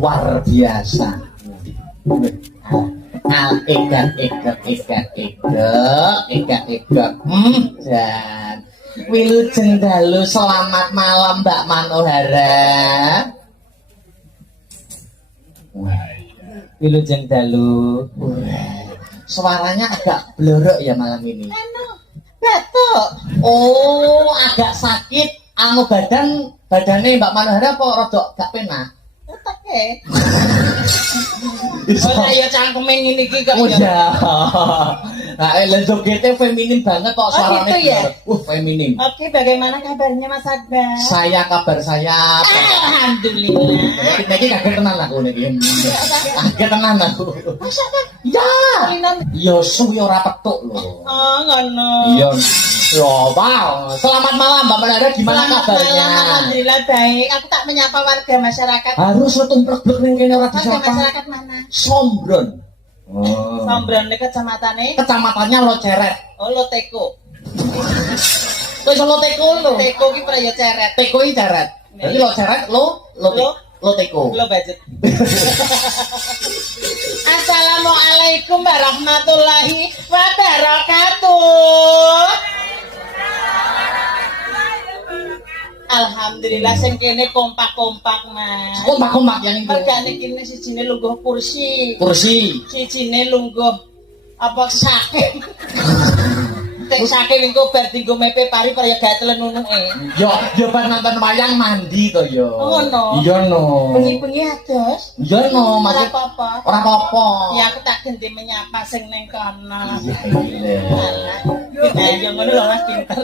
luar biasa. Egat. Dan Wilujeng dalu, selamat malam Mbak Manohara. Wilujeng dalu. Suaranya agak blorok ya malam ini. Batuk. Oh, agak sakit. Anu badannya Mbak Manohara kok rodok gak penak. Oke. Oh, ya cangkeme ngene iki kok ya. Nah, jogetnya feminin banget kok suaranya. Gitu ya? Feminin. Oke, bagaimana kabarnya Mas Akbar? Kabar saya. Alhamdulillah. Iki kaget tenan aku niki. Kaget tenan aku. Masa kan? Ya. Yo suwi ora petuk lho. Oh, ngono. Iya. Yo, wow. Selamat malam Mbak Manohara, gimana kabarnya? Alhamdulillah baik. Aku tak menyapa warga masyarakat. Harus tumplek-plek ning kene ora Warga disapa. masyarakat mana? Sombron. Oh. Sombron kecamatannya? Kecamatannya Loceret. Oh, Loteko. Wis Loteko lho. Teko ki praya ceret. Teko iki ceret. Jadi Loceret Loteko. Lo budget. Assalamualaikum warahmatullahi wabarakatuh. Alhamdulillah sing kene kompak-kompak, Mas. Kompak-kompak yang itu. Mergane kene sijine lungguh kursi. Sijine lungguh apa sake. Tek sake wingko bar dinggo mepe pari kaya gatelen nunuke. Yo bar nonton wayang mandi to yo. Ngono. Iya no. Bengi-bengi ados. Iya no, Ora Mas. apa-apa. Ora apa-apa. Ya aku tak ganti menyapa sing ning kono. Iya. Alah, yo ngono lho Mas pinter.